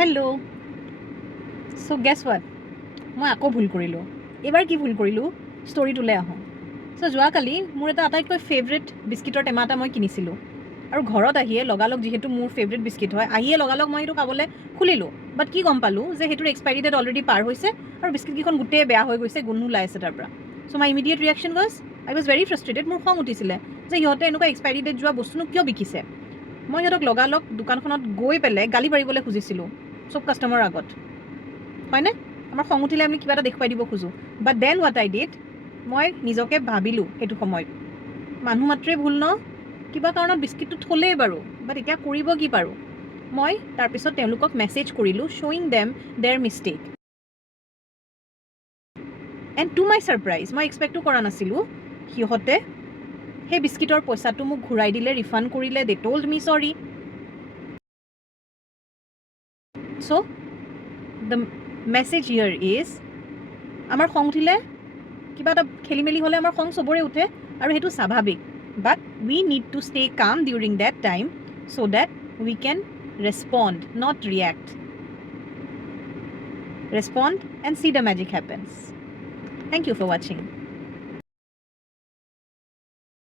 Hello' so' gas what মই আকৌ ভুল কৰিলোঁ। এইবাৰ কি ভুল কৰিলোঁ ষ্টৰিটোলৈ আহোঁ। চ' যোৱাকালি মোৰ এটা আটাইতকৈ ফেভৰেট বিস্কিটৰ টেমা এটা মই কিনিছিলোঁ আৰু ঘৰত আহিয়ে লগালগ যিহেতু মোৰ ফেভৰেট বিস্কিট হয় আহিয়ে লগালগ মই সেইটো খাবলৈ খুলিলোঁ। বাট কি গম পালোঁ যে সেইটোৰ এক্সপাইৰী ডেট অলৰেডি পাৰ হৈছে আৰু বিস্কিটকেইখন গোটেই বেয়া হৈ গৈছে, গোন্ধ ওলাই আছে তাৰ পৰা। So' my immediate reaction was I was very frustrated. মোৰ খং উঠিছিলে যে সিহঁতে এনেকুৱা এক্সপাইৰী ডেট যোৱা বস্তুনো কিয় বিকিছে। মই সিহঁতক লগালগ দোকানখনত গৈ পেলাই গালি পাৰিবলৈ খুজিছিলোঁ চব কাষ্টমাৰৰ আগত, হয়নে? আমাৰ খং উঠিলে আমি কিবা এটা দেখুৱাই দিব খোজোঁ। But then what I did, মই নিজকে ভাবিলোঁ সেইটো সময়ত মানুহ মাত্ৰেই ভুল ন, কিবা কাৰণত বিস্কিটটো থ'লেই বাৰু, বাট এতিয়া কৰিব কি পাৰোঁ। মই তাৰপিছত তেওঁলোকক মেছেজ কৰিলোঁ শ্ব'য়িং দেম দেৰ mistake. And to my surprise, মই এক্সপেক্টো কৰা নাছিলোঁ সিহঁতে সেই বিস্কিটৰ পইচাটো মোক ঘূৰাই দিলে, ৰিফাণ্ড কৰিলে। দে ট'ল্ড মি চৰি। চ' দ্য মেছেজ হিয়াৰ ইজ, আমাৰ খং উঠিলে, কিবা এটা খেলি মেলি হ'লে আমাৰ খং চবৰে উঠে আৰু সেইটো স্বাভাৱিক। But we need to stay calm during that time so' that we can respond, not react. Respond and see the magic happens. Thank you for watching.